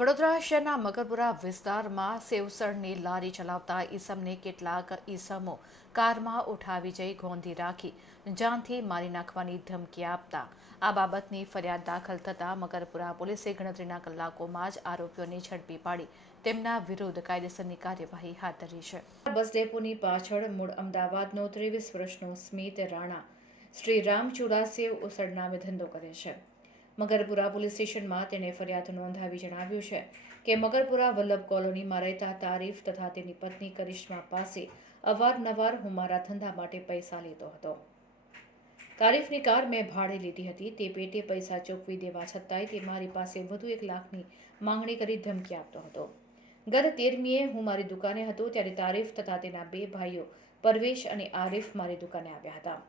વડોદરા શહેરના મકરપુરા વિસ્તારમાં સેવસળની લારી ચલાવતા ઈસમને કેટલાક ઈસમો કારમાં ઉઠાવી જઈ ગોંધી રાખી, જાનથી મારી નાખવાની ધમકી આપતા. આ બાબતની ફરિયાદ દાખલ થતાં મકરપુરા પોલીસે ગણતરીના કલાકોમાં જ આરોપીઓને ઝડપી પાડી. તેમના વિરુદ્ધ કાયદેસરની કાર્યવાહી હાથ ધરી છે. બસ ડેપોની પાછળ મૂળ અમદાવાદનો ત્રેવીસ વર્ષનો સ્મિત રાણા શ્રી રામ ચુડાસેવ નામે ધંધો કરે છે. મગરપુરા પોલીસ સ્ટેશનમાં તેણે ફરિયાદ નોંધાવી જણાવ્યું છે કે મગરપુરા વલ્લભ કોલોનીમાં રહેતા તારીફ તથા તેની પત્ની કરિશ્મા પાસે અવારનવાર હું મારા ધંધા માટે પૈસા લેતો હતો. તારીફની કાર મેં ભાડે લીધી હતી, તે પેટે પૈસા ચૂકવી દેવા છતાંય તે મારી પાસે વધુ એક લાખની માંગણી કરી ધમકી આપતો હતો. ગત તેરમીએ હું મારી દુકાને હતો ત્યારે તારીફ તથા તેના બે ભાઈઓ પરવેશ અને આરીફ મારી દુકાને આવ્યા હતા.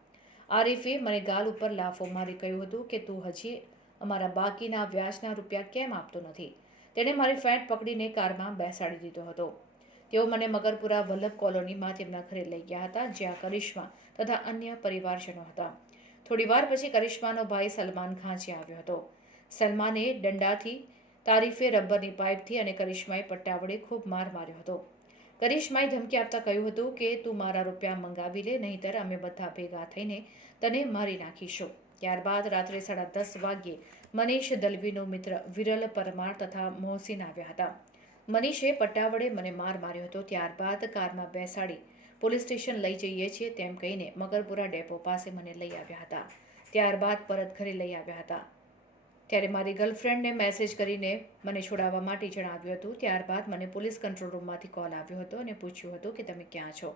આરિફે મને ગાલ ઉપર લાફો મારી કહ્યું હતું કે તું હજી અમારા બાકીના વ્યાજના રૂપિયા કેમ આપતો નથી? તેણે મારી ફેટ પકડીને કારમાં બેસાડી દીધો હતો. તેઓ મને મગરપુરા વલ્લભ કોલોનીમાં તેમના ઘરે લઈ ગયા હતા, જ્યાં કરિશ્મા તથા અન્ય પરિવારજનો હતા. થોડીવાર પછી કરિશ્માનો ભાઈ સલમાન ઘાંચી આવ્યો હતો. સલમાને દંડાથી તારીફે રબરની પાઇપથી અને કરિશ્માએ પટ્ટા વડે ખૂબ માર માર્યો હતો. કરિશ્માએ ધમકી આપતા કહ્યું હતું કે, તું મારા રૂપિયા મંગાવી લે, નહીંતર અમે બધા ભેગા થઈને તને મારી નાખીશું. ત્યારબાદ રાત્રે સાડા દસ વાગ્યે મનીષ દલવીનો મિત્ર વિરલ પરમાર તથા મોહસિન આવ્યા હતા. મનીષે પટ્ટા વડે મને માર માર્યો હતો, ત્યારબાદ કારમાં બેસાડી પોલીસ સ્ટેશન લઈ જઈએ છીએ તેમ કહીને મગરપુરા ડેપો પાસે મને લઈ આવ્યા હતા. ત્યારબાદ પરત ઘરે લઈ આવ્યા હતા. ત્યારે મારી ગર્લફ્રેન્ડને મેસેજ કરીને મને છોડાવવા માટે જણાવ્યું હતું. ત્યારબાદ મને પોલીસ કંટ્રોલ રૂમમાંથી કોલ આવ્યો હતો અને પૂછ્યું હતું કે તમે ક્યાં છો?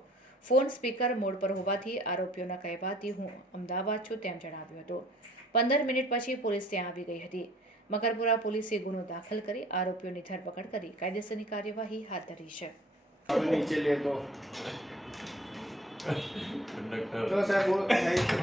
ફોન સ્પીકર મોડ પર હોવાથી આરોપીઓના કહેવાથી હું અમદાવાદ છું તેમ જણાવ્યું હતું. પંદર મિનિટ પછી પોલીસ ત્યાં આવી ગઈ હતી. મકરપુરા પોલીસે ગુનો દાખલ કરી આરોપીઓની ધરપકડ કરી કાયદેસરની કાર્યવાહી હાથ ધરી છે. નીચે લેતો તો. સાહેબ.